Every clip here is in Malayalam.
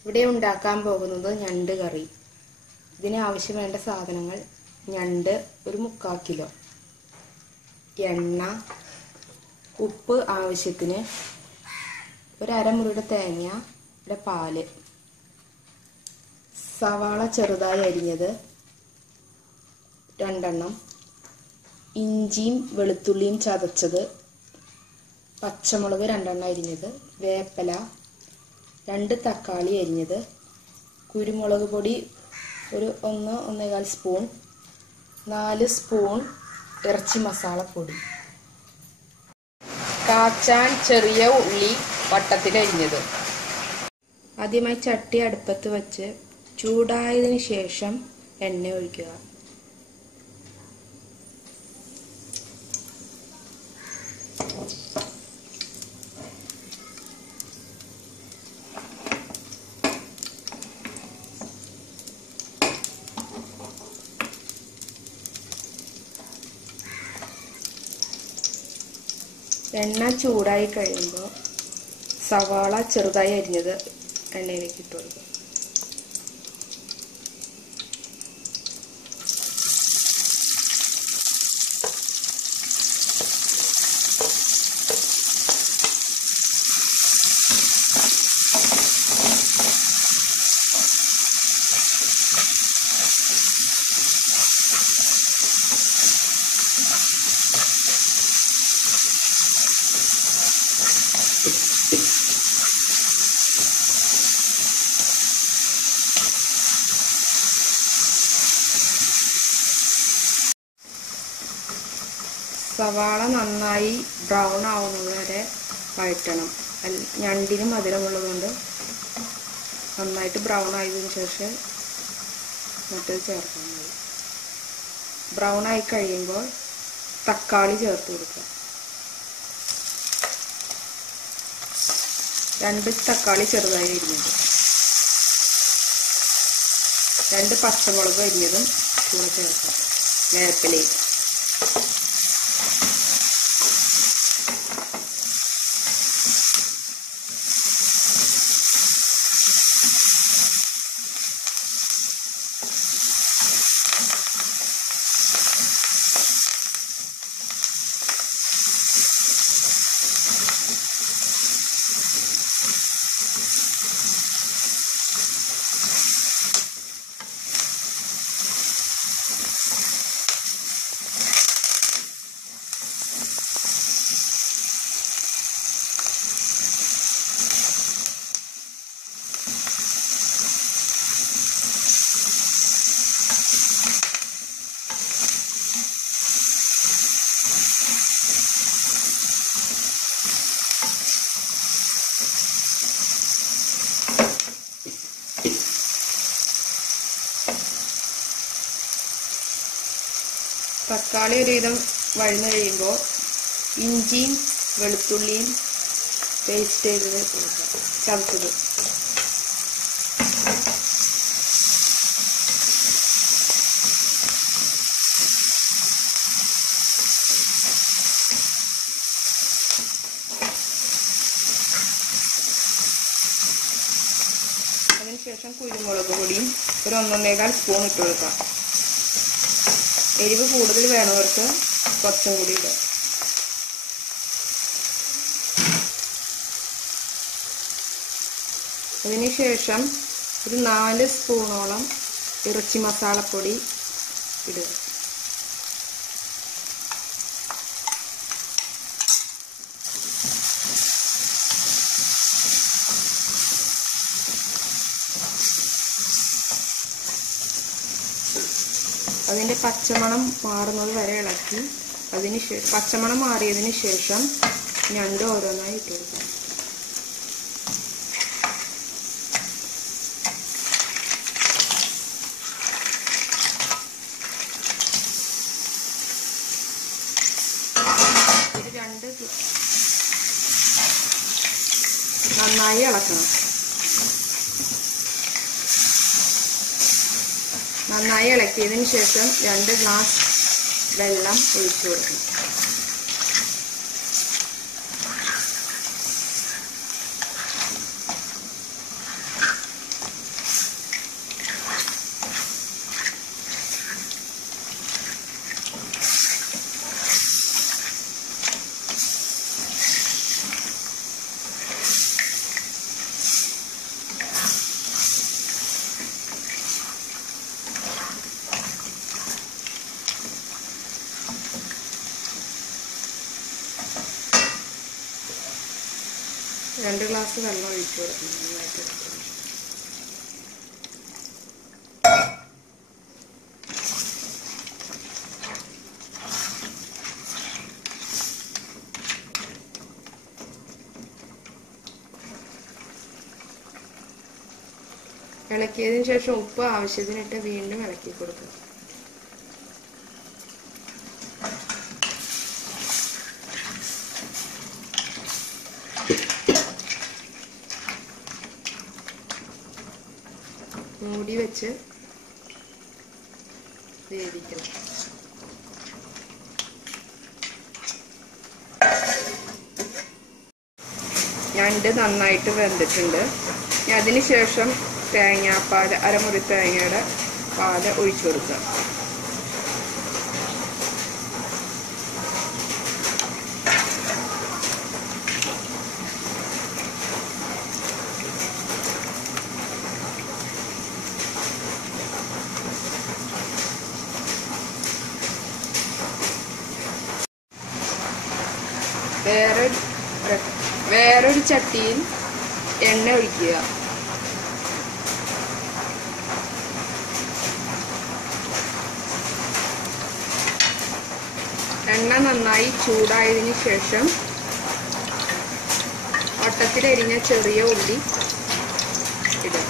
ഇവിടെ ഉണ്ടാക്കാൻ പോകുന്നത് ഞണ്ട് കറി. ഇതിന് ആവശ്യം വേണ്ട സാധനങ്ങൾ: ഞണ്ട് ഒരു 3/4 കിലോ, എണ്ണ, ഉപ്പ് ആവശ്യത്തിന്, ഒരു അരമുറിയുടെ തേങ്ങ, ഇവിടെ പാല്, സവാള ചെറുതായി അരിഞ്ഞത് 2 ഇഞ്ചിയും വെളുത്തുള്ളിയും ചതച്ചത്, പച്ചമുളക് 2 അരിഞ്ഞത്, വേപ്പില, 2 തക്കാളി അരിഞ്ഞത്, കുരുമുളക് പൊടി ഒരു 1-1.25 സ്പൂൺ, 4 സ്പൂൺ ഇറച്ചി മസാല പൊടി, കാച്ചാൻ ചെറിയ ഉള്ളി വട്ടത്തിൽ അരിഞ്ഞത്. ആദ്യമായി ചട്ടി അടുപ്പത്ത് വെച്ച് ചൂടായതിനു ശേഷം എണ്ണ ഒഴിക്കുക. എണ്ണ ചൂടായി കഴിയുമ്പോൾ സവാള ചെറുതായി അരിഞ്ഞത് എണ്ണയിലേക്ക് ഇട്ട് കൊടുക്കുക. സവാള നന്നായി ബ്രൗൺ ആവുന്നത് വരെ വഴറ്റണം. ഞണ്ടിന് മധുരമുള്ളതുകൊണ്ട് നന്നായിട്ട് ബ്രൗൺ ആയതിനു ശേഷം മറ്റത് ചേർക്കാൻ മതി. ബ്രൗൺ ആയി കഴിയുമ്പോൾ തക്കാളി ചേർത്ത് കൊടുക്കുക. 2 തക്കാളി ചെറുതായി അരിഞ്ഞത്, 2 പച്ചമുളക് അരിഞ്ഞതും കൂടെ ചേർക്കാം. വേപ്പിലയും തക്കാളി ഒരുവിധം വഴന്നു കഴിയുമ്പോൾ ഇഞ്ചിയും വെളുത്തുള്ളിയും പേസ്റ്റ് ചെയ്തത് ചതച്ചത്, അതിനുശേഷം കുരുമുളക് പൊടിയും ഒരു 1-1.25 സ്പൂൺ ഇട്ട് കൊടുക്കാം. എരിവ് കൂടുതൽ വേണവർക്ക് കുറച്ചും കൂടി ഇടുക. അതിനുശേഷം ഒരു 4 സ്പൂണോളം ഇറച്ചി മസാലപ്പൊടി ഇടുക. അതിൻ്റെ പച്ചമണം മാറുന്നത് വരെ ഇളക്കി പച്ചമണം മാറിയതിന് ശേഷം ഞണ്ട് ഓരോന്നായി ഇട്ട് കൊടുക്കാം. ഇത് നന്നായി ഇളക്കണം. നന്നായി ഇളക്കിയതിന് ശേഷം 2 ഗ്ലാസ് വെള്ളം ഒഴിച്ചു കൊടുക്കണം. 2 ഗ്ലാസ് വെള്ളം ഒഴിച്ചു കൊടുക്കണം. നന്നായിട്ട് ഇളക്കിയതിന് ശേഷം ഉപ്പ് ആവശ്യത്തിനിട്ട് വീണ്ടും ഇളക്കി കൊടുക്കുക. മൂടി വെച്ച് വേവിക്കണം. ഞണ്ട് നന്നായിട്ട് വെന്തിട്ടുണ്ട്. അതിനുശേഷം തേങ്ങാപ്പാൽ, അരമുറി തേങ്ങയുടെ പാല് ഒഴിച്ചു കൊടുക്കുക. വേറൊരു ചട്ടിയിൽ എണ്ണ ഒഴിക്കുക. എണ്ണ നന്നായി ചൂടായതിനു ശേഷം വട്ടത്തിലരിഞ്ഞ ചെറിയ ഉള്ളി ഇടുക.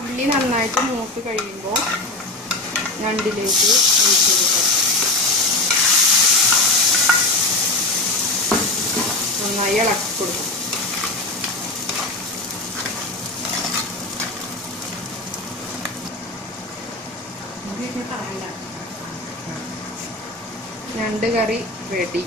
ഉള്ളി നന്നായിട്ട് മൂത്ത് കഴിയുമ്പോൾ ഞണ്ടിലേക്ക് ഒഴിച്ചു കൊടുക്കുക. നന്നായി ഇളക്കി കൊടുക്കും. ഞണ്ട് കറി റെഡി.